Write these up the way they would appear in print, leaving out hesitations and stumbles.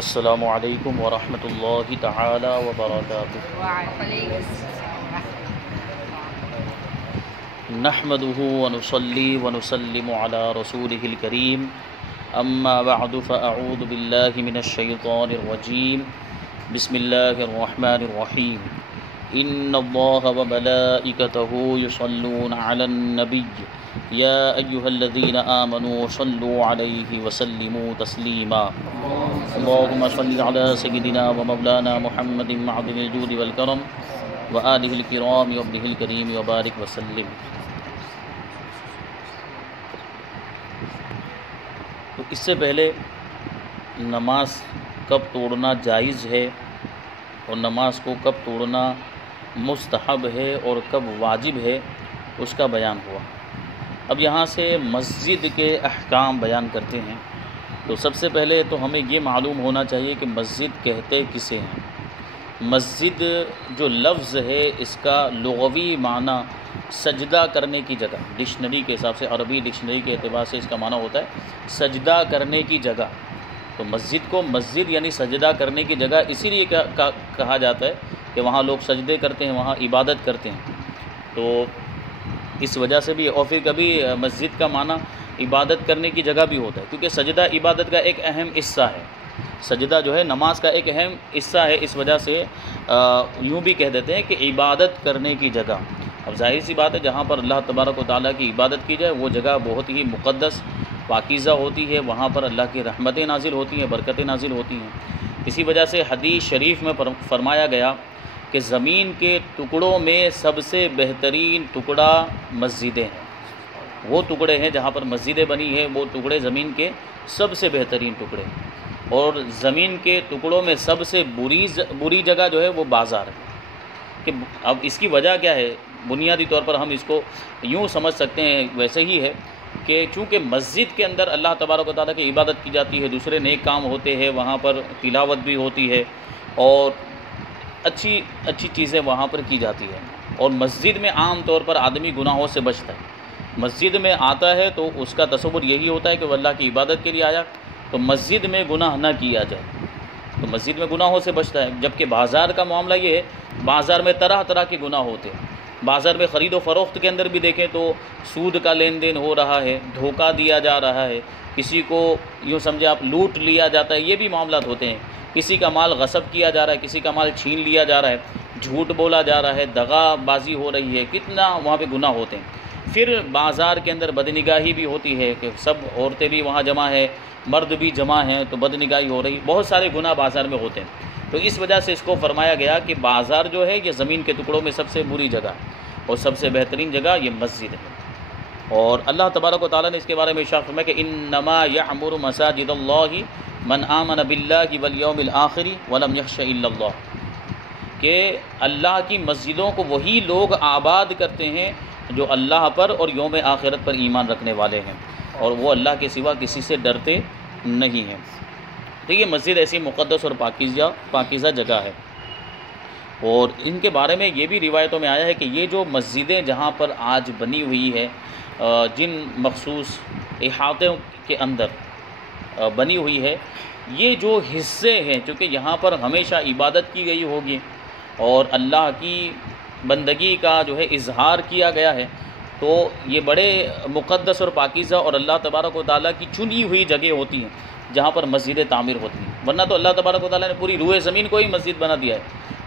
السلام علیکم ورحمۃ اللہ تعالی وبرکاتہ۔ وعلیکم السلام ورحمۃ اللہ۔ نحمده ونصلي ونسلم على رسوله الكريم اما بعد فاعوذ بالله من الشيطان الرجيم بسم الله الرحمن الرحيم ان الله وملائكته يصلون على النبي يا ايها الذين امنوا صلوا عليه وسلموا تسليما اللهم صل على سيدنا ومولانا محمد معدن الجود والكرم وآلہ الکرام وابنہ الکریم وبارک وسلم۔ تو اس سے پہلے نماز کب توڑنا جائز ہے اور نماز کو کب توڑنا مستحب ہے اور کب واجب ہے اس کا بیان ہوا۔ اب یہاں سے مسجد کے احکام بیان کرتے ہیں۔ تو سب سے پہلے تو ہمیں یہ معلوم ہونا چاہیے کہ مسجد کہتے کسے ہیں۔ مسجد جو لفظ ہے اس کا لغوی معنی سجدہ کرنے کی جگہ، ڈکشنری کے حساب سے، عربی ڈکشنری کے اعتبار سے اس کا معنی ہوتا ہے سجدہ کرنے کی جگہ۔ تو مسجد کو مسجد یعنی سجدہ کرنے کی جگہ اسی لیے کہا جاتا ہے کہ وہاں لوگ سجدے کرتے ہیں، وہاں عبادت کرتے ہیں۔ تو اس وجہ سے بھی، اور پھر کبھی مسجد کا معنی عبادت کرنے کی جگہ بھی ہوتا ہے، کیونکہ سجدہ عبادت کا ایک اہم حصہ ہے۔ سجدہ جو ہے نماز کا ایک اہم حصہ ہے، اس وجہ سے یوں بھی کہہ دیتے ہیں کہ عبادت کرنے کی جگہ۔ اب ظاہر سی بات ہے جہاں پر اللہ تبارک و تعالیٰ کی عبادت کی جائے وہ جگہ بہت ہی مقدس پاکیزہ ہوتی ہے، وہاں پر اللہ کی رحمتیں نازل ہوتی ہیں، برکتیں نازل ہوتی ہیں۔ اسی وجہ سے حدیث شریف میں فرمایا گیا کہ زمین کے ٹکڑوں میں سب سے بہترین ٹکڑا مسجدیں ہیں۔ وہ ٹکڑے ہیں جہاں پر مسجدیں بنی ہیں، وہ ٹکڑے زمین کے سب سے بہترین ٹکڑے، اور زمین کے ٹکڑوں میں سب سے بری جگہ جو ہے وہ بازار ہے۔ کہ اب اس کی وجہ کیا ہے؟ بنیادی طور پر ہم اس کو یوں سمجھ سکتے ہیں، ویسے ہی ہے کہ چونکہ مسجد کے اندر اللہ تبارک و تعالیٰ کی عبادت کی جاتی ہے، دوسرے نیک کام ہوتے ہیں، وہاں پر تلاوت بھی ہوتی ہے اور اچھی چیزیں وہاں پر کی جاتی ہیں، اور مسجد میں عام طور پر آدمی گناہوں سے بچتا ہے۔ مسجد میں آتا ہے تو اس کا تصور یہی ہوتا ہے کہ وہ اللہ کی عبادت کے لیے آیا، تو مسجد میں گناہ نہ کیا جائے، تو مسجد میں گناہوں سے بچتا ہے۔ جبکہ بازار کا معاملہ یہ ہے، بازار میں طرح طرح کے گناہ ہوتے ہیں۔ بازار میں خرید و فروخت کے اندر بھی دیکھیں تو سود کا لین دین ہو رہا ہے، دھوکہ دیا جا رہا ہے، کسی کو یوں سمجھے آپ لوٹ لیا جاتا ہے، یہ بھی معاملات ہوتے ہیں۔ کسی کا مال غصب کیا جا رہا ہے، کسی کا مال چھین لیا جا رہا ہے، جھوٹ بولا جا رہا ہے، دغا بازی ہو رہی ہے، کتنا وہاں پہ گناہ ہوتے ہیں۔ پھر بازار کے اندر بدنگاہی بھی ہوتی ہے کہ سب عورتیں بھی وہاں جمع ہیں، مرد بھی جمع ہیں، تو بدنگاہی ہو رہی، بہت سارے گناہ بازار میں ہوتے ہیں۔ تو اس وجہ سے اس کو فرمایا گیا کہ بازار جو ہے یہ زمین کے ٹکڑوں میں سب سے بری جگہ ہے، اور سب سے بہترین جگہ یہ مسجد ہے۔ اور اللہ تبارک و تعالیٰ نے اس کے بارے میں ارشاد فرمایا کہ انما یعمر مساجد اللہ من آمن باللہ والیوم الآخر ولم یخش الا اللہ، کہ اللہ کی مسجدوں کو وہی لوگ آباد کرتے ہیں جو اللہ پر اور یوم آخرت پر ایمان رکھنے والے ہیں، اور وہ اللہ کے سوا کسی سے ڈرتے نہیں ہیں۔ تو یہ مسجد ایسی مقدس اور پاکیزہ جگہ ہے۔ اور ان کے بارے میں یہ بھی روایتوں میں آیا ہے کہ یہ جو مسجدیں جہاں پر آج بنی ہوئی ہے، جن مخصوص احاطوں کے اندر بنی ہوئی ہے، یہ جو حصے ہیں، چونکہ یہاں پر ہمیشہ عبادت کی گئی ہوگی اور اللہ کی بندگی کا جو ہے اظہار کیا گیا ہے، تو یہ بڑے مقدس اور پاکیزہ اور اللہ تبارک و تعالیٰ کی چنی ہوئی جگہ ہوتی ہیں جہاں پر مسجدیں تعمیر ہوتی ہیں۔ ورنہ تو اللہ تبارک و تعالیٰ نے پوری روئے زمین کو ہی مسجد بنا دیا ہے۔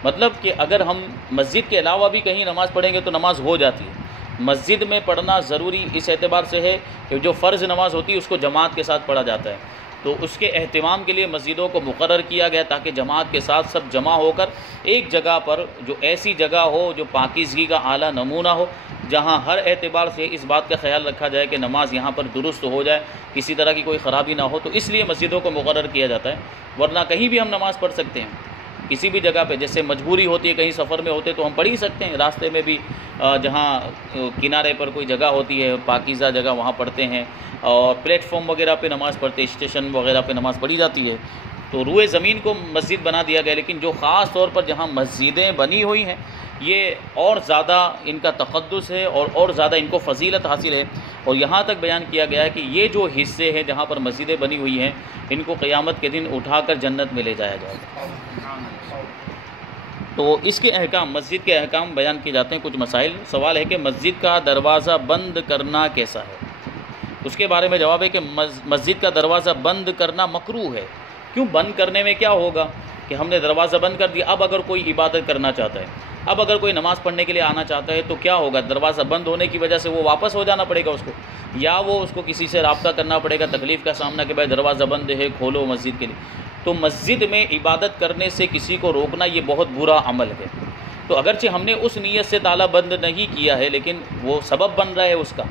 مطلب کہ اگر ہم مسجد کے علاوہ بھی کہیں نماز پڑھیں گے تو نماز ہو جاتی ہے۔ مسجد میں پڑھنا ضروری اس اعتبار سے ہے کہ جو فرض نماز ہوتی ہے اس کو جماعت کے ساتھ پڑھا جاتا ہے، تو اس کے اہتمام کے لیے مسجدوں کو مقرر کیا گیا تاکہ جماعت کے ساتھ سب جمع ہو کر ایک جگہ پر، جو ایسی جگہ ہو جو پاکیزگی کا اعلیٰ نمونہ ہو، جہاں ہر اعتبار سے اس بات کا خیال رکھا جائے کہ نماز یہاں پر درست ہو جائے، کسی طرح کی کوئی خرابی نہ ہو، تو اس لیے مسجدوں کو مقرر کیا جاتا ہے۔ ورنہ کہیں بھی ہم نماز پڑھ سکتے ہیں، کسی بھی جگہ پہ، جیسے مجبوری ہوتی ہے کہیں سفر میں ہوتے تو ہم پڑھ ہی سکتے ہیں، راستے میں بھی جہاں کنارے پر کوئی جگہ ہوتی ہے پاکیزہ جگہ وہاں پڑھتے ہیں، اور پلیٹ فارم وغیرہ پہ نماز پڑھتے، اسٹیشن وغیرہ پہ نماز پڑھی جاتی ہے۔ تو روئے زمین کو مسجد بنا دیا گیا، لیکن جو خاص طور پر جہاں مسجدیں بنی ہوئی ہیں یہ اور زیادہ ان کا تقدس ہے اور زیادہ ان کو فضیلت حاصل ہے، اور یہاں تک بیان کیا گیا ہے کہ یہ جو حصے ہیں جہاں پر مسجدیں بنی ہوئی ہیں ان کو قیامت کے دن اٹھا کر جنت میں لے جایا جائے گا۔ تو اس کے احکام، مسجد کے احکام بیان کیے جاتے ہیں، کچھ مسائل۔ سوال ہے کہ مسجد کا دروازہ بند کرنا کیسا ہے؟ اس کے بارے میں جواب ہے کہ مسجد کا دروازہ بند کرنا مکروہ ہے۔ کیوں؟ بند کرنے میں کیا ہوگا کہ ہم نے دروازہ بند کر دیا، اب اگر کوئی عبادت کرنا چاہتا ہے، اب اگر کوئی نماز پڑھنے کے لیے آنا چاہتا ہے تو کیا ہوگا؟ دروازہ بند ہونے کی وجہ سے وہ واپس ہو جانا پڑے گا اس کو، یا وہ اس کو کسی سے رابطہ کرنا پڑے گا، تکلیف کا سامنا کہ بھائی دروازہ بند ہے، کھولو مسجد کے لیے۔ تو مسجد میں عبادت کرنے سے کسی کو روکنا یہ بہت برا عمل ہے۔ تو اگرچہ ہم نے اس نیت سے تالا بند نہیں کیا ہے، لیکن وہ سبب بن رہا ہے، اس کا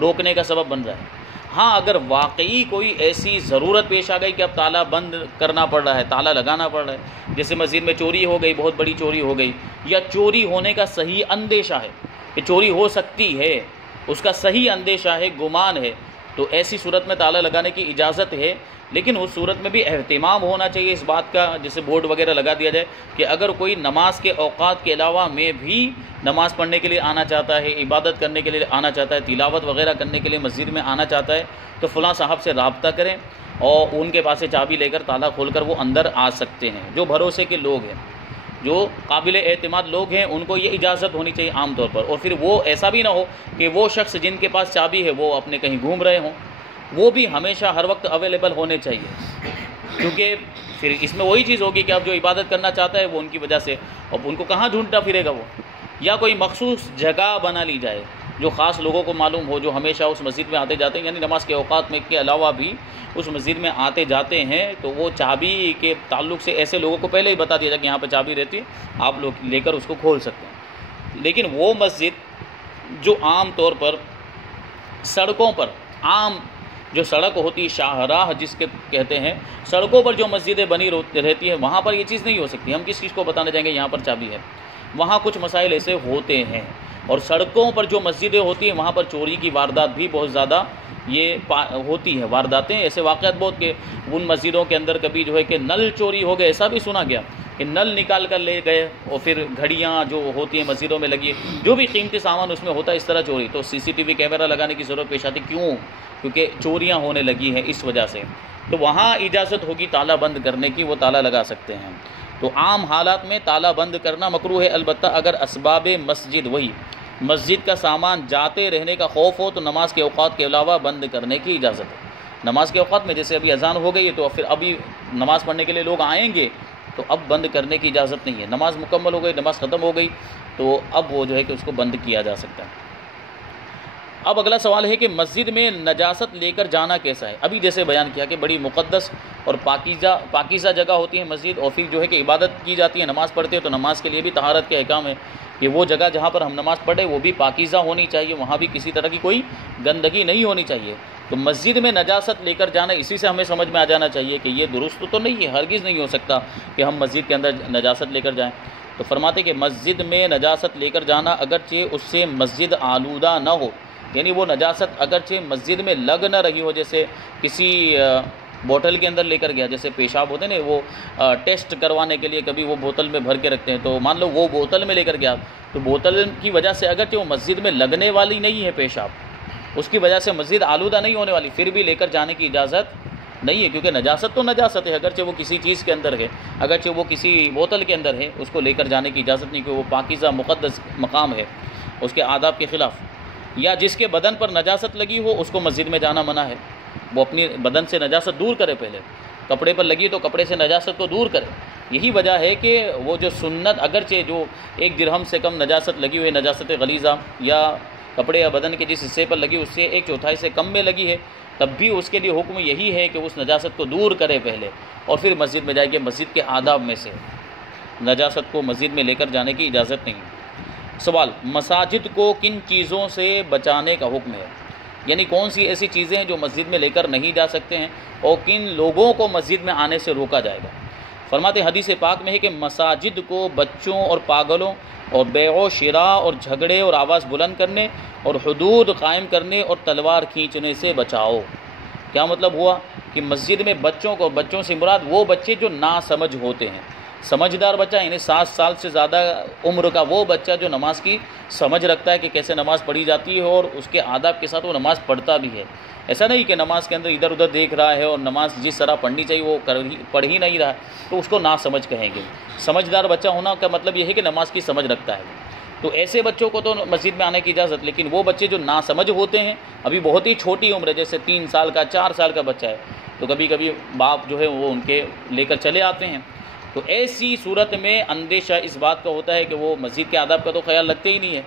روکنے کا سبب بن رہا ہے۔ ہاں اگر واقعی کوئی ایسی ضرورت پیش آ گئی کہ اب تالا بند کرنا پڑ رہا ہے، تالا لگانا پڑ رہا ہے، جیسے مسجد میں چوری ہو گئی، بہت بڑی چوری ہو گئی، یا چوری ہونے کا صحیح اندیشہ ہے کہ چوری ہو سکتی ہے، اس کا صحیح اندیشہ ہے، گمان ہے، تو ایسی صورت میں تالا لگانے کی اجازت ہے۔ لیکن اس صورت میں بھی اہتمام ہونا چاہیے اس بات کا، جیسے بورڈ وغیرہ لگا دیا جائے کہ اگر کوئی نماز کے اوقات کے علاوہ میں بھی نماز پڑھنے کے لیے آنا چاہتا ہے، عبادت کرنے کے لیے آنا چاہتا ہے، تلاوت وغیرہ کرنے کے لیے مسجد میں آنا چاہتا ہے، تو فلاں صاحب سے رابطہ کریں اور ان کے پاس سے چابی لے کر تالا کھول کر وہ اندر آ سکتے ہیں۔ جو بھروسے کے لوگ ہیں، جو قابل اعتماد لوگ ہیں، ان کو یہ اجازت ہونی چاہیے عام طور پر۔ اور پھر وہ ایسا بھی نہ ہو کہ وہ شخص جن کے پاس چابی ہے وہ اپنے کہیں گھوم رہے ہوں، وہ بھی ہمیشہ ہر وقت اویلیبل ہونے چاہیے، کیونکہ پھر اس میں وہی چیز ہوگی کہ اب جو عبادت کرنا چاہتا ہے وہ ان کی وجہ سے، اب ان کو کہاں ڈھونڈتا پھرے گا وہ۔ یا کوئی مخصوص جگہ بنا لی جائے جو خاص لوگوں کو معلوم ہو، جو ہمیشہ اس مسجد میں آتے جاتے ہیں، یعنی نماز کے اوقات میں کے علاوہ بھی اس مسجد میں آتے جاتے ہیں، تو وہ چابی کے تعلق سے ایسے لوگوں کو پہلے ہی بتا دیا جائے کہ یہاں پہ چابی رہتی ہے، آپ لوگ لے کر اس کو کھول سکتے ہیں۔ لیکن وہ مسجد جو عام طور پر سڑکوں پر، عام جو سڑک ہوتی ہے، شاہراہ جس کے کہتے ہیں، سڑکوں پر جو مسجدیں بنی رہتی ہیں، وہاں پر یہ چیز نہیں ہو سکتی۔ ہم کس چیز کو بتانے جائیں گے یہاں پر چابی ہے؟ وہاں کچھ مسائل ایسے ہوتے ہیں، اور سڑکوں پر جو مسجدیں ہوتی ہیں وہاں پر چوری کی واردات بھی بہت زیادہ یہ ہوتی ہے، وارداتیں، ایسے واقعات بہت کہ ان مسجدوں کے اندر کبھی جو ہے کہ نل چوری ہو گئے، ایسا بھی سنا گیا کہ نل نکال کر لے گئے، اور پھر گھڑیاں جو ہوتی ہیں مسجدوں میں لگی، جو بھی قیمتی سامان اس میں ہوتا ہے اس طرح چوری، تو CCTV کیمرہ لگانے کی ضرورت پیش آتی۔ کیوں؟ کیونکہ چوریاں ہونے لگی ہیں اس وجہ سے، تو وہاں اجازت ہوگی تالا بند کرنے کی، وہ تالا لگا سکتے ہیں۔ تو عام حالات میں تالا بند کرنا مکروہ ہے، البتہ اگر اسباب مسجد، وہی مسجد کا سامان جاتے رہنے کا خوف ہو تو نماز کے اوقات کے علاوہ بند کرنے کی اجازت ہے۔ نماز کے اوقات میں جیسے ابھی اذان ہو گئی ہے تو پھر ابھی نماز پڑھنے کے لیے لوگ آئیں گے، تو اب بند کرنے کی اجازت نہیں ہے۔ نماز مکمل ہو گئی، نماز ختم ہو گئی، تو اب وہ جو ہے کہ اس کو بند کیا جا سکتا ہے۔ اب اگلا سوال ہے کہ مسجد میں نجاست لے کر جانا کیسا ہے؟ ابھی جیسے بیان کیا کہ بڑی مقدس اور پاکیزہ جگہ ہوتی ہے مسجد، اور پھر جو ہے کہ عبادت کی جاتی ہے، نماز پڑھتے ہیں، تو نماز کے لیے بھی طہارت کے احکام ہے کہ وہ جگہ جہاں پر ہم نماز پڑھیں وہ بھی پاکیزہ ہونی چاہیے، وہاں بھی کسی طرح کی کوئی گندگی نہیں ہونی چاہیے۔ تو مسجد میں نجاست لے کر جانا، اسی سے ہمیں سمجھ میں آ جانا چاہیے کہ یہ درست تو نہیں ہے، ہرگز نہیں ہو سکتا کہ ہم مسجد کے اندر نجاست لے کر جائیں۔ تو فرماتے کہ مسجد میں نجاست لے کر جانا اگرچہ اس سے مسجد آلودہ نہ ہو، یعنی وہ نجاست اگرچہ مسجد میں لگ نہ رہی ہو، جیسے کسی بوتل کے اندر لے کر گیا، جیسے پیشاب ہوتے ہیں نا، وہ ٹیسٹ کروانے کے لیے کبھی وہ بوتل میں بھر کے رکھتے ہیں، تو مان لو وہ بوتل میں لے کر گیا، تو بوتل کی وجہ سے اگرچہ وہ مسجد میں لگنے والی نہیں ہے پیشاب، اس کی وجہ سے مسجد آلودہ نہیں ہونے والی، پھر بھی لے کر جانے کی اجازت نہیں ہے، کیونکہ نجاست تو نجاست ہے، اگرچہ وہ کسی چیز کے اندر ہے، اگرچہ وہ کسی بوتل کے اندر ہے، اس کو لے کر جانے کی اجازت نہیں، کیونکہ وہ پاکیزہ مقدس مقام ہے، اس کے آداب کے خلاف۔ یا جس کے بدن پر نجاست لگی ہو اس کو مسجد میں جانا منع ہے، وہ اپنی بدن سے نجاست دور کرے، پہلے کپڑے پر لگی تو کپڑے سے نجاست کو دور کرے۔ یہی وجہ ہے کہ وہ جو سنت، اگرچہ جو 1 درہم سے کم نجاست لگی ہوئی، نجاست غلیظہ یا کپڑے یا بدن کے جس حصے پر لگی اس سے 1/4 سے کم میں لگی ہے، تب بھی اس کے لیے حکم یہی ہے کہ اس نجاست کو دور کرے پہلے، اور پھر مسجد میں جائے، کہ مسجد کے آداب میں سے نجاست کو مسجد میں لے کر جانے کی اجازت نہیں۔ سوال، مساجد کو کن چیزوں سے بچانے کا حکم ہے؟ یعنی کون سی ایسی چیزیں ہیں جو مسجد میں لے کر نہیں جا سکتے ہیں، اور کن لوگوں کو مسجد میں آنے سے روکا جائے گا؟ فرماتے حدیث پاک میں ہے کہ مساجد کو بچوں اور پاگلوں اور بیع و شراء اور جھگڑے اور آواز بلند کرنے اور حدود قائم کرنے اور تلوار کھینچنے سے بچاؤ۔ کیا مطلب ہوا کہ مسجد میں بچوں کو، بچوں سے مراد وہ بچے جو ناسمجھ ہوتے ہیں، سمجھدار بچہ یعنی 7 سال سے زیادہ عمر کا وہ بچہ جو نماز کی سمجھ رکھتا ہے کہ کیسے نماز پڑھی جاتی ہے اور اس کے آداب کے ساتھ وہ نماز پڑھتا بھی ہے. ایسا نہیں کہ نماز کے اندر ادھر ادھر دیکھ رہا ہے اور نماز جس طرح پڑھنی چاہیے وہ پڑھ ہی نہیں رہا تو اس کو ناسمجھ کہیں گے. سمجھدار بچہ ہونا کا مطلب یہ ہے کہ نماز کی سمجھ رکھتا ہے. تو ایسے بچوں کو تو مسجد میں آنے کی اجازت, لیکن وہ بچے جو ناسمجھ ہوتے ہیں, ابھی بہت ہی چھوٹی عمر ہے, جیسے 3 سال کا 4 سال کا بچہ ہے, تو کبھی کبھی باپ جو ہے وہ ان کے لے کر چلے آتے ہیں. تو ایسی صورت میں اندیشہ اس بات کا ہوتا ہے کہ وہ مسجد کے آداب کا تو خیال رکھتے ہی نہیں ہے.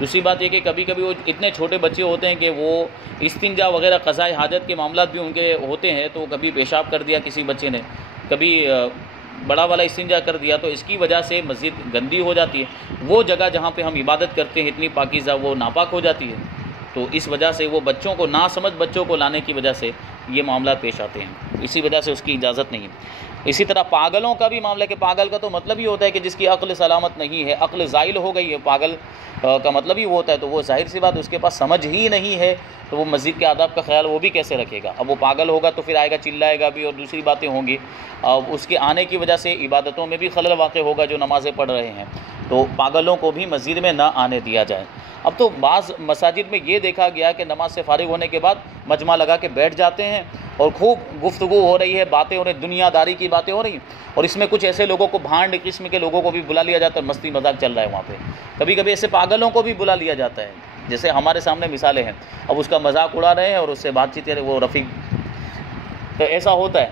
دوسری بات یہ کہ کبھی کبھی وہ اتنے چھوٹے بچے ہوتے ہیں کہ وہ استنجا وغیرہ قضاء حاجت کے معاملات بھی ان کے ہوتے ہیں, تو کبھی پیشاب کر دیا کسی بچے نے, کبھی بڑا والا استنجا کر دیا, تو اس کی وجہ سے مسجد گندی ہو جاتی ہے. وہ جگہ جہاں پہ ہم عبادت کرتے ہیں اتنی پاکیزہ, وہ ناپاک ہو جاتی ہے. تو اس وجہ سے وہ بچوں کو ناسمجھ بچوں کو لانے کی وجہ سے یہ معاملات پیش آتے ہیں, اسی وجہ سے اس کی اجازت نہیں ہے. اسی طرح پاگلوں کا بھی معاملہ ہے کہ پاگل کا تو مطلب ہی ہوتا ہے کہ جس کی عقل سلامت نہیں ہے, عقل زائل ہو گئی ہے. پاگل کا مطلب ہی وہ ہوتا ہے, تو وہ ظاہر سی بات اس کے پاس سمجھ ہی نہیں ہے, تو وہ مسجد کے آداب کا خیال وہ بھی کیسے رکھے گا. اب وہ پاگل ہوگا تو پھر آئے گا, چلائے گا بھی اور دوسری باتیں ہوں گی. اس کے آنے کی وجہ سے عبادتوں میں بھی خلل واقع ہوگا جو نمازیں پڑھ رہے ہیں. تو پاگلوں کو بھی مسجد میں نہ آنے دیا جائے. اب تو بعض مساجد میں یہ دیکھا گیا کہ نماز سے فارغ ہونے کے بعد مجمع لگا کے بیٹھ جاتے ہیں اور خوب گفتگو ہو رہی ہے, باتیں ہو رہی, دنیا داری کی باتیں ہو رہی ہیں, اور اس میں کچھ ایسے لوگوں کو بھانڈ قسم کے لوگوں کو بھی بلا لیا جاتا ہے, مستی مذاق چل رہا ہے وہاں پہ. کبھی کبھی ایسے پاگلوں کو بھی بلا لیا جاتا ہے, جیسے ہمارے سامنے مثالیں ہیں. اب اس کا مذاق اڑا رہے ہیں اور اس سے بات چیت کر رہے ہیں, وہ رفیق, تو ایسا ہوتا ہے.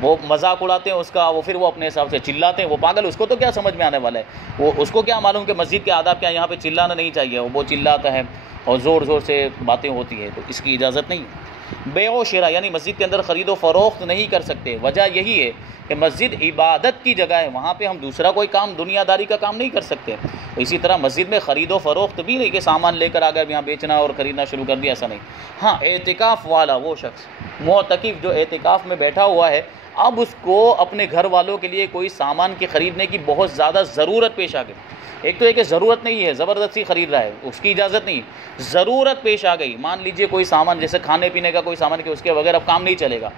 وہ مذاق اڑاتے ہیں اس کا, وہ پھر وہ اپنے حساب سے چلاتے ہیں. وہ پاگل, اس کو تو کیا سمجھ میں آنے والا ہے, وہ اس کو کیا معلوم کہ مسجد کے آداب کیا, یہاں پہ چلانا نہیں چاہیے. وہ چلاتا ہے اور زور زور سے باتیں ہوتی ہے, تو اس کی اجازت نہیں. بیع و شراء یعنی مسجد کے اندر خرید و فروخت نہیں کر سکتے. وجہ یہی ہے کہ مسجد عبادت کی جگہ ہے, وہاں پہ ہم دوسرا کوئی کام دنیا داری کا کام نہیں کر سکتے. اسی طرح مسجد میں خرید و فروخت بھی نہیں کہ سامان لے کر آ گئے یہاں بیچنا اور خریدنا شروع کر دیا, ایسا نہیں. ہاں اعتکاف والا وہ شخص معتکف جو اعتکاف میں بیٹھا ہوا ہے, اب اس کو اپنے گھر والوں کے لیے کوئی سامان کی خریدنے کی بہت زیادہ ضرورت پیش آ گئی. ایک تو یہ کہ ضرورت نہیں ہے, زبردستی خرید رہا ہے, اس کی اجازت نہیں. ضرورت پیش آ گئی, مان لیجئے کوئی سامان جیسے کھانے پینے کا کوئی سامان کہ اس کے بغیر اب کام نہیں چلے گا,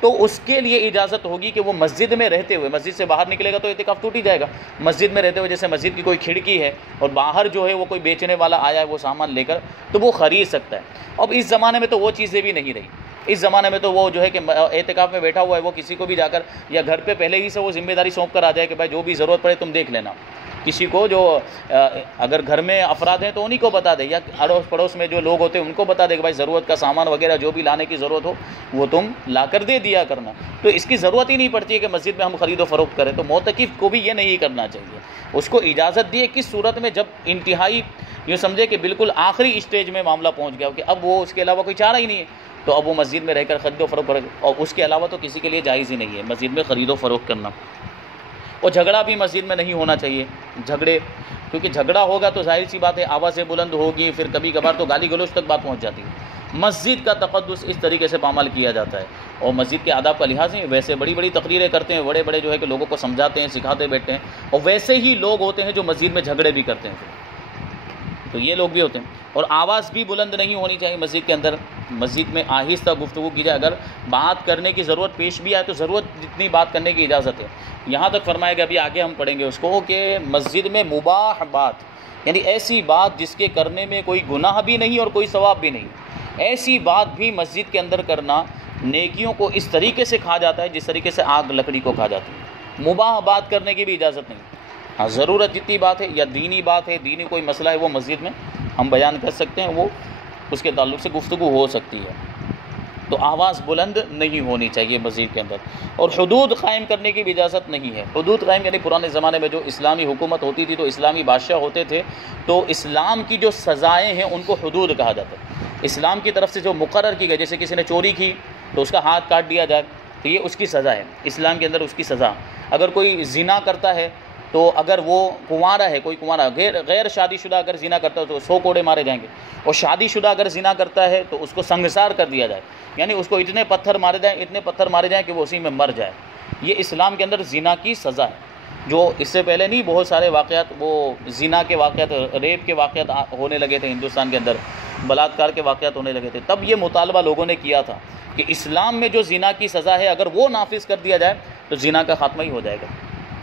تو اس کے لیے اجازت ہوگی کہ وہ مسجد میں رہتے ہوئے, مسجد سے باہر نکلے گا تو اعتکاف ٹوٹ ہی جائے گا. مسجد میں رہتے ہوئے جیسے مسجد کی کوئی کھڑکی ہے اور باہر جو ہے وہ کوئی بیچنے والا آیا ہے وہ سامان لے کر, تو وہ خرید سکتا ہے. اب اس زمانے میں تو وہ چیزیں بھی نہیں رہی. اس زمانے میں تو وہ جو ہے کہ اعتکاف میں بیٹھا ہوا ہے, وہ کسی کو بھی جا کر یا گھر پہ پہلے ہی سے وہ ذمہ داری سونپ کر آ جائے کہ بھائی جو بھی ضرورت پڑے تم دیکھ لینا. کسی کو جو اگر گھر میں افراد ہیں تو انہی کو بتا دے, یا اڑوس پڑوس میں جو لوگ ہوتے ہیں ان کو بتا دے کہ بھائی ضرورت کا سامان وغیرہ جو بھی لانے کی ضرورت ہو وہ تم لا کر دے دیا کرنا. تو اس کی ضرورت ہی نہیں پڑتی ہے کہ مسجد میں ہم خرید و فروخت کریں. تو معتکف کو بھی یہ نہیں کرنا چاہیے. اس کو اجازت دی ہے کس صورت میں, جب انتہائی یوں سمجھے کہ بالکل آخری اسٹیج میں معاملہ پہنچ گیا کہ اب وہ اس کے علاوہ کوئی چارہ ہی نہیں ہے, تو اب وہ مسجد میں رہ کر خرید و فروخت کرے. اور اس کے علاوہ تو کسی کے لیے جائز ہی نہیں ہے مسجد میں خرید و فروخت کرنا. اور جھگڑا بھی مسجد میں نہیں ہونا چاہیے. جھگڑے, کیونکہ جھگڑا ہوگا تو ظاہر سی بات ہے آوازیں بلند ہوگی, پھر کبھی کبھار تو گالی گلوچ تک بات پہنچ جاتی ہے. مسجد کا تقدس اس طریقے سے پامال کیا جاتا ہے, اور مسجد کے آداب کا لحاظ نہیں. ویسے بڑی بڑی تقریریں کرتے ہیں, بڑے بڑے جو ہے کہ لوگوں کو سمجھاتے ہیں, سکھاتے بیٹھتے ہیں, اور ویسے ہی لوگ ہوتے ہیں جو مسجد میں جھگڑے بھی کرتے ہیں. تو یہ لوگ بھی ہوتے ہیں. اور آواز بھی بلند نہیں ہونی چاہیے مسجد کے اندر. مسجد میں آہستہ گفتگو کی جائے. اگر بات کرنے کی ضرورت پیش بھی آئے تو ضرورت جتنی بات کرنے کی اجازت ہے. یہاں تک فرمایا گیا, ابھی آگے ہم پڑھیں گے اس کو, کہ مسجد میں مباح بات یعنی ایسی بات جس کے کرنے میں کوئی گناہ بھی نہیں اور کوئی ثواب بھی نہیں, ایسی بات بھی مسجد کے اندر کرنا نیکیوں کو اس طریقے سے کھا جاتا ہے جس طریقے سے آگ لکڑی کو کھا جاتی ہے. مباح بات کرنے کی بھی اجازت نہیں. ہاں ضرورت جتنی بات ہے یا دینی بات ہے, دینی کوئی مسئلہ ہے, وہ مسجد میں ہم بیان کر سکتے ہیں, وہ اس کے تعلق سے گفتگو ہو سکتی ہے. تو آواز بلند نہیں ہونی چاہیے مسجد کے اندر. اور حدود قائم کرنے کی بھی اجازت نہیں ہے. حدود قائم یعنی پرانے زمانے میں جو اسلامی حکومت ہوتی تھی تو اسلامی بادشاہ ہوتے تھے, تو اسلام کی جو سزائیں ہیں ان کو حدود کہا جاتا ہے. اسلام کی طرف سے جو مقرر کی گئی, جیسے کسی نے چوری کی تو اس کا ہاتھ کاٹ دیا جائے, تو یہ اس کی سزا ہے اسلام کے اندر, اس کی سزا. اگر کوئی زنا کرتا ہے تو اگر وہ کنوارا ہے, کوئی کنوارا غیر شادی شدہ اگر زنا کرتا ہے تو 100 کوڑے مارے جائیں گے, اور شادی شدہ اگر زنا کرتا ہے تو اس کو سنگسار کر دیا جائے, یعنی اس کو اتنے پتھر مارے جائیں کہ وہ اسی میں مر جائے. یہ اسلام کے اندر زنا کی سزا ہے. جو اس سے پہلے نہیں بہت سارے واقعات, وہ زنا کے واقعات, ریپ کے واقعات ہونے لگے تھے ہندوستان کے اندر, بلاತ್ಕಾರ کے واقعات ہونے لگے تھے, تب یہ مطالبہ لوگوں نے کیا تھا کہ اسلام میں جو زنا کی سزا ہے اگر وہ نافذ کر دیا جائے تو زنا کا خاتمہ ہی ہو جائے گا.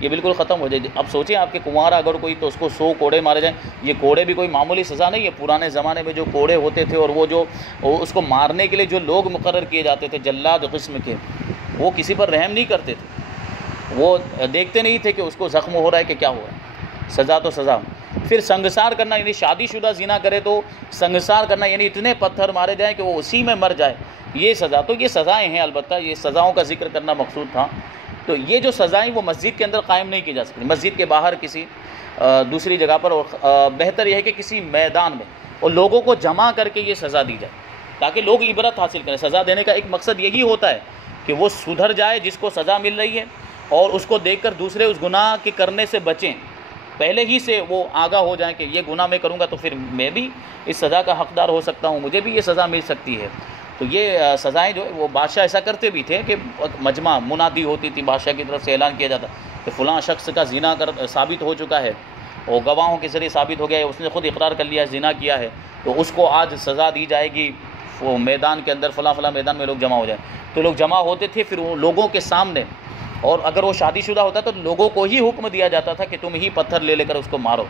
یہ بالکل ختم ہو جائے. اب سوچیں آپ کے کنوارا اگر کوئی تو اس کو 100 کوڑے مارے جائیں. یہ کوڑے بھی کوئی معمولی سزا نہیں ہے. پرانے زمانے میں جو کوڑے ہوتے تھے اور وہ جو اس کو مارنے کے لیے جو لوگ مقرر کیے جاتے تھے جلاد قسم کے, وہ کسی پر رحم نہیں کرتے تھے. وہ دیکھتے نہیں تھے کہ اس کو زخم ہو رہا ہے کہ کیا ہو رہا ہے. سزا تو سزا. پھر سنگسار کرنا, یعنی شادی شدہ زنا کرے تو سنگسار کرنا, یعنی اتنے پتھر مارے جائیں کہ وہ اسی میں مر جائے, یہ سزا. تو یہ سزائیں ہیں, البتہ یہ سزاؤں کا ذکر کرنا مقصود تھا. تو یہ جو سزائیں وہ مسجد کے اندر قائم نہیں کی جا سکتی, مسجد کے باہر کسی دوسری جگہ پر, اور بہتر یہ ہے کہ کسی میدان میں اور لوگوں کو جمع کر کے یہ سزا دی جائے تاکہ لوگ عبرت حاصل کریں. سزا دینے کا ایک مقصد یہی ہوتا ہے کہ وہ سدھر جائے جس کو سزا مل رہی ہے, اور اس کو دیکھ کر دوسرے اس گناہ کے کرنے سے بچیں, پہلے ہی سے وہ آگاہ ہو جائیں کہ یہ گناہ میں کروں گا تو پھر میں بھی اس سزا کا حقدار ہو سکتا ہوں, مجھے بھی یہ سزا مل سکتی ہے. تو یہ سزائیں جو وہ بادشاہ ایسا کرتے بھی تھے کہ مجمع منادی ہوتی تھی, بادشاہ کی طرف سے اعلان کیا جاتا کہ فلاں شخص کا زنا ثابت ہو چکا ہے, اور گواہوں کے ذریعے ثابت ہو گیا ہے, اس نے خود اقرار کر لیا زنا کیا ہے, تو اس کو آج سزا دی جائے گی. وہ میدان کے اندر فلاں میدان میں لوگ جمع ہو جائیں, تو لوگ جمع ہوتے تھے. پھر وہ لوگوں کے سامنے, اور اگر وہ شادی شدہ ہوتا تو لوگوں کو ہی حکم دیا جاتا تھا کہ تم ہی پتھر لے کر اس کو مارو,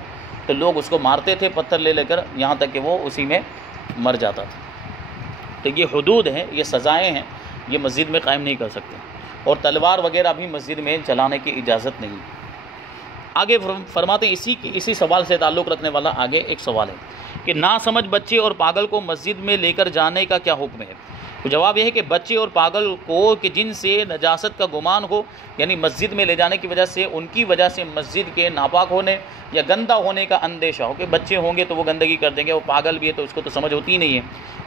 تو لوگ اس کو مارتے تھے پتھر لے کر, یہاں تک کہ وہ اسی میں مر جاتا تھا. تو یہ حدود ہیں, یہ سزائیں ہیں, یہ مسجد میں قائم نہیں کر سکتے. اور تلوار وغیرہ بھی مسجد میں چلانے کی اجازت نہیں. آگے فرماتے ہیں اسی سوال سے تعلق رکھنے والا آگے ایک سوال ہے کہ ناسمجھ بچے اور پاگل کو مسجد میں لے کر جانے کا کیا حکم ہے. تو جواب یہ ہے کہ بچے اور پاگل کو کہ جن سے نجاست کا گمان ہو, یعنی مسجد میں لے جانے کی وجہ سے ان کی وجہ سے مسجد کے ناپاک ہونے یا گندہ ہونے کا اندیشہ ہو, کہ بچے ہوں گے تو وہ گندگی کر دیں گے, وہ پاگل بھی ہے تو اس کو تو سمجھ ہوتی ہی نہیں ہے,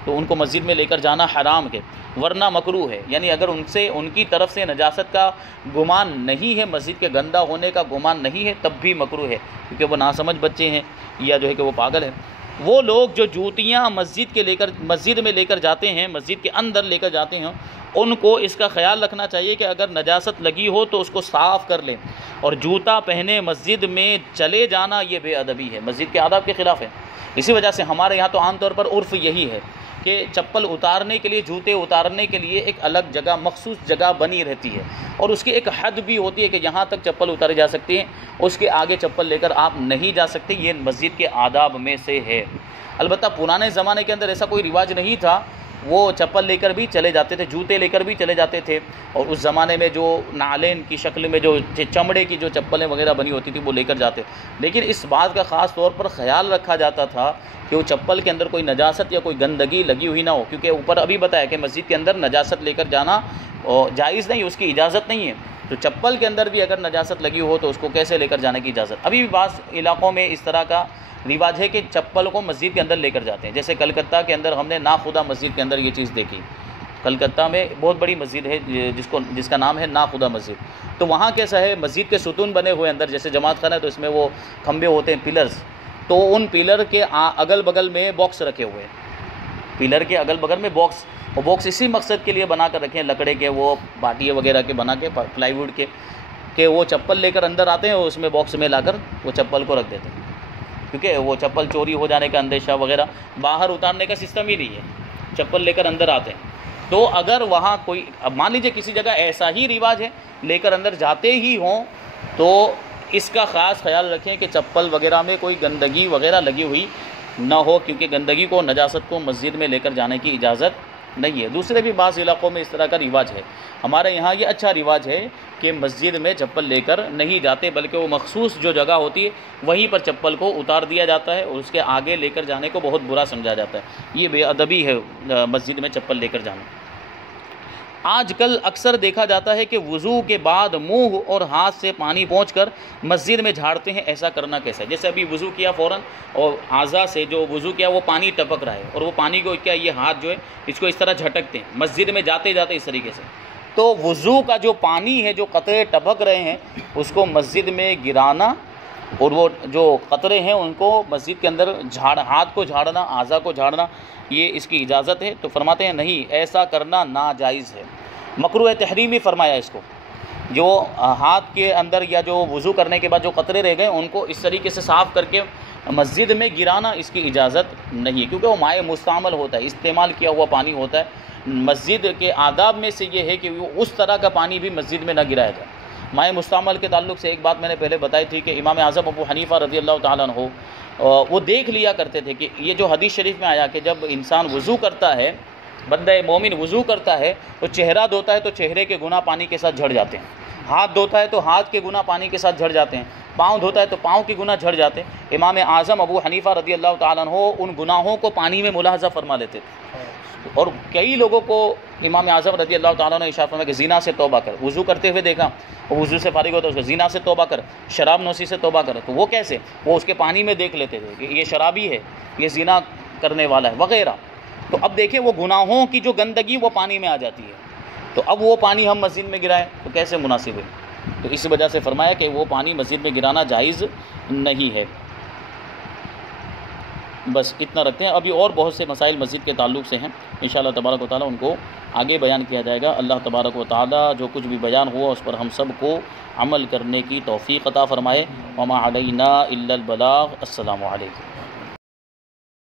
تو ان کو مسجد میں لے کر جانا حرام ہے, ورنہ مکروہ ہے. یعنی اگر ان کی طرف سے نجاست کا گمان نہیں ہے, مسجد کے گندہ ہونے کا گمان نہیں ہے, تب بھی مکروہ ہے, کیونکہ وہ ناسمجھ بچے ہیں یا جو ہے کہ وہ پاگل ہیں. وہ لوگ جو جوتیاں مسجد میں لے کر جاتے ہیں, مسجد کے اندر لے کر جاتے ہیں, ان کو اس کا خیال رکھنا چاہیے کہ اگر نجاست لگی ہو تو اس کو صاف کر لیں, اور جوتا پہنے مسجد میں چلے جانا یہ بے ادبی ہے, مسجد کے آداب کے خلاف ہے. اسی وجہ سے ہمارے یہاں تو عام طور پر عرف یہی ہے کہ چپل اتارنے کے لیے, جوتے اتارنے کے لیے ایک الگ جگہ, مخصوص جگہ بنی رہتی ہے, اور اس کی ایک حد بھی ہوتی ہے کہ یہاں تک چپل اتاری جا سکتی ہے, اس کے آگے چپل لے کر آپ نہیں جا سکتے. یہ مسجد کے آداب میں سے ہے. البتہ پرانے زمانے کے اندر ایسا کوئی رواج نہیں تھا, وہ چپل لے کر بھی چلے جاتے تھے, جوتے لے کر بھی چلے جاتے تھے, اور اس زمانے میں جو نالین کی شکل میں جو چمڑے کی جو چپلیں وغیرہ بنی ہوتی تھی وہ لے کر جاتے. لیکن اس بات کا خاص طور پر خیال رکھا جاتا تھا کہ وہ چپل کے اندر کوئی نجاست یا کوئی گندگی لگی ہوئی نہ ہو, کیونکہ اوپر ابھی بتایا کہ مسجد کے اندر نجاست لے کر جانا جائز نہیں, اس کی اجازت نہیں ہے. تو چپل کے اندر بھی اگر نجاست لگی ہو تو اس کو کیسے لے کر جانے کی اجازت. ابھی بھی بعض علاقوں میں اس طرح کا رواج ہے کہ چپل کو مسجد کے اندر لے کر جاتے ہیں. جیسے کلکتہ کے اندر ہم نے ناخدا مسجد کے اندر یہ چیز دیکھی. کلکتہ میں بہت بڑی مسجد ہے جس کا نام ہے ناخدا مسجد. تو وہاں کیسا ہے, مسجد کے ستون بنے ہوئے اندر, جیسے جماعت خانہ ہے تو اس میں وہ کھمبے ہوتے ہیں, پلرز, تو ان پلر کے اگل بغل میں باکس رکھے ہوئے ہیں. پلر کے اگل بغل میں باکس, وہ باکس اسی مقصد کے لیے بنا کر رکھے ہیں, لکڑے کے, وہ باٹیے وغیرہ کے بنا کے, پلائی ووڈ کے, کہ وہ چپل لے کر اندر آتے ہیں, اس میں باکس میں لا کر وہ چپل کو رکھ دیتے ہیں, کیونکہ وہ چپل چوری ہو جانے کا اندیشہ وغیرہ. باہر اتارنے کا سسٹم ہی نہیں ہے, چپل لے کر اندر آتے ہیں. تو اگر وہاں کوئی, اب مان لیجئے کسی جگہ ایسا ہی رواج ہے, لے کر اندر جاتے ہی ہوں, تو اس کا خاص خیال رکھیں کہ چپل وغیرہ میں کوئی گندگی وغیرہ لگی ہوئی نہ ہو, کیونکہ گندگی کو, نجاست کو مسجد میں لے کر جانے کی اجازت نہیں ہے. دوسرے بھی بعض علاقوں میں اس طرح کا رواج ہے. ہمارے یہاں یہ اچھا رواج ہے کہ مسجد میں چپل لے کر نہیں جاتے, بلکہ وہ مخصوص جو جگہ ہوتی ہے وہیں پر چپل کو اتار دیا جاتا ہے, اور اس کے آگے لے کر جانے کو بہت برا سمجھا جاتا ہے. یہ بے ادبی ہے مسجد میں چپل لے کر جانا. آج کل اکثر دیکھا جاتا ہے کہ وضو کے بعد منہ اور ہاتھ سے پانی پہنچ کر مسجد میں جھاڑتے ہیں. ایسا کرنا کیسا ہے؟ جیسے ابھی وضو کیا, فوراً اور اعضاء سے جو وضو کیا وہ پانی ٹپک رہا ہے, اور وہ پانی کو کیا, یہ ہاتھ جو ہے اس کو اس طرح جھٹکتے ہیں مسجد میں جاتے جاتے اس طریقے سے. تو وضو کا جو پانی ہے, جو قطرے ٹپک رہے ہیں, اس کو مسجد میں گرانا, اور وہ جو قطرے ہیں ان کو مسجد کے اندر ہاتھ کو جھاڑنا, اعضاء کو جھاڑنا, یہ اس کی اجازت ہے. تو فرماتے ہیں نہیں, ایسا کرنا ناجائز ہے, مکروہ تحریمی فرمایا اس کو. جو ہاتھ کے اندر یا جو وضو کرنے کے بعد جو قطرے رہ گئے ان کو اس طریقے سے صاف کر کے مسجد میں گرانا, اس کی اجازت نہیں ہے, کیونکہ وہ مائع مستعمل ہوتا ہے, استعمال کیا ہوا پانی ہوتا ہے. مسجد کے آداب میں سے یہ ہے کہ اس طرح کا پانی بھی مسجد میں نہ گرایا جائے. مائع مستعمل کے تعلق سے ایک بات میں نے پہلے بتائی تھی کہ امام اعظم ابو حنیفہ رضی اللہ تعالیٰ عنہ وہ دیکھ لیا کرتے تھے کہ یہ جو حدیث شریف میں آیا کہ جب انسان وضو کرتا ہے، بندہ مومن وضو کرتا ہے تو چہرہ دھوتا ہے تو چہرے کے گناہ پانی کے ساتھ جھڑ جاتے ہیں، ہاتھ دھوتا ہے تو ہاتھ کے گناہ پانی کے ساتھ جھڑ جاتے ہیں، پاؤں دھوتا ہے تو پاؤں کے گناہ جھڑ جاتے ہیں۔ امام اعظم ابو حنیفہ رضی اللہ تعالیٰ عنہ ان گناہوں کو پانی میں ملاحظہ فرما لیتے تھے، اور کئی لوگوں کو امام اعظم رضی اللہ تعالیٰ نے ارشاد فرمایا کہ زنا سے توبہ کر، وضو کرتے ہوئے دیکھا وہ وضو سے فارغ ہوتا ہے، اس کو زنا سے توبہ کر، شراب نوشی سے توبہ کر، تو وہ کیسے؟ وہ اس کے پانی میں دیکھ لیتے تھے کہ یہ شرابی ہے، یہ زنا کرنے والا ہے وغیرہ۔ تو اب دیکھیں وہ گناہوں کی جو گندگی وہ پانی میں آ جاتی ہے، تو اب وہ پانی ہم مسجد میں گرائیں تو کیسے مناسب ہے؟ تو اس وجہ سے فرمایا کہ وہ پانی مسجد میں گرانا جائز نہیں ہے۔ بس اتنا رکھتے ہیں، ابھی اور بہت سے مسائل مسجد کے تعلق سے ہیں، انشاءاللہ تبارک و تعالیٰ ان کو آگے بیان کیا جائے گا۔ اللہ تبارک و تعالیٰ جو کچھ بھی بیان ہوا اس پر ہم سب کو عمل کرنے کی توفیق عطا فرمائے۔ وما علینا الا البلاغ۔ السلام علیکم۔